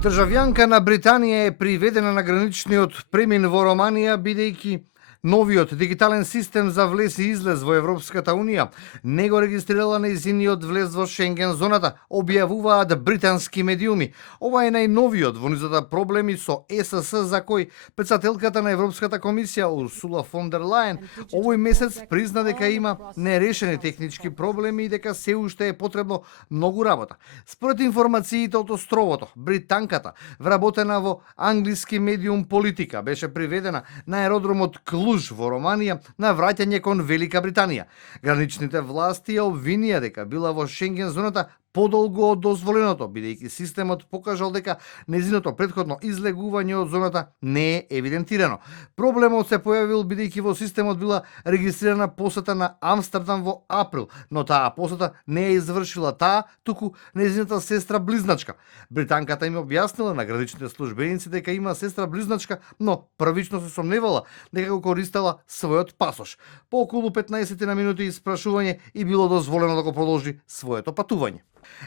Државјанка на Британија е приведена на граничниот премин во Романија, бидејќи новиот дигитален систем за влез и излез во Европската Унија не го регистрирала нејзиниот влез во Шенген зоната, објавуваат британски медиуми. Ова е најновиот во низата проблеми со ЕСС за кој председателката на Европската комисија Урсула фон дер Лајен овој месец призна дека има нерешени технички проблеми и дека се уште е потребно многу работа. Според информациите од островото, британката, вработена во англиски медиум Политика, беше приведена на аеродромот Клуж во Романија на враќање кон Велика Британија. Граничните власти ја обвинија дека била во Шенген зоната подолго од дозволеното, бидејќи системот покажал дека незиното претходно излегување од зоната не е евидентирано. Проблемот се појавил бидејќи во системот била регистрирана посета на Амстердам во април, но таа посета не е извршила таа, туку незината сестра близначка. Британката им објаснила на граничните службеници дека има сестра близначка, но првично се сомневала дека го користела својот пасош. По околу 15 на минути испрашување и било дозволено да го продолжи своето патување.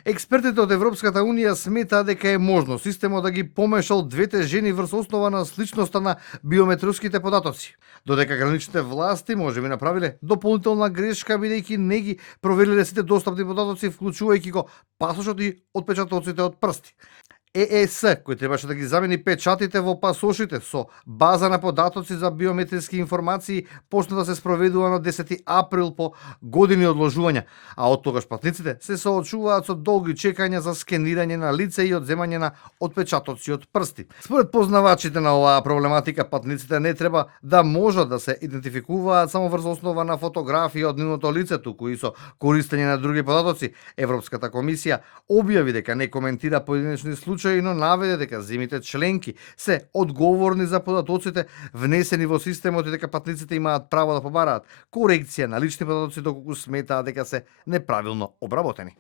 Експертите од Европската Унија сметаат дека е можно системот да ги помешал двете жени врз основа на сличноста на биометриските податоци. Додека граничните власти можеби направиле дополнителна грешка бидејќи не ги провериле сите достапни податоци, вклучувајќи го пасошот и отпечатоците од прсти. ЕС, кој требаше да ги замени печатите во пасошите со база на податоци за биометриски информации, почна да се спроведува на 10 април по години одложувања, а од тогаш патниците се соочуваат со долги чекања за скенирање на лице и одземање на отпечатоци од прсти. Според познавачите на оваа проблематика, патниците не треба да можат да се идентификуваат само врз основа на фотографија од нивното лице, туку и со користење на други податоци. Европската комисија објави дека не коментира поединечни случаи, но наведе дека земјите членки се одговорни за податоците внесени во системот и дека патниците имаат право да побараат корекција на лични податоци доколку сметаат дека се неправилно обработени.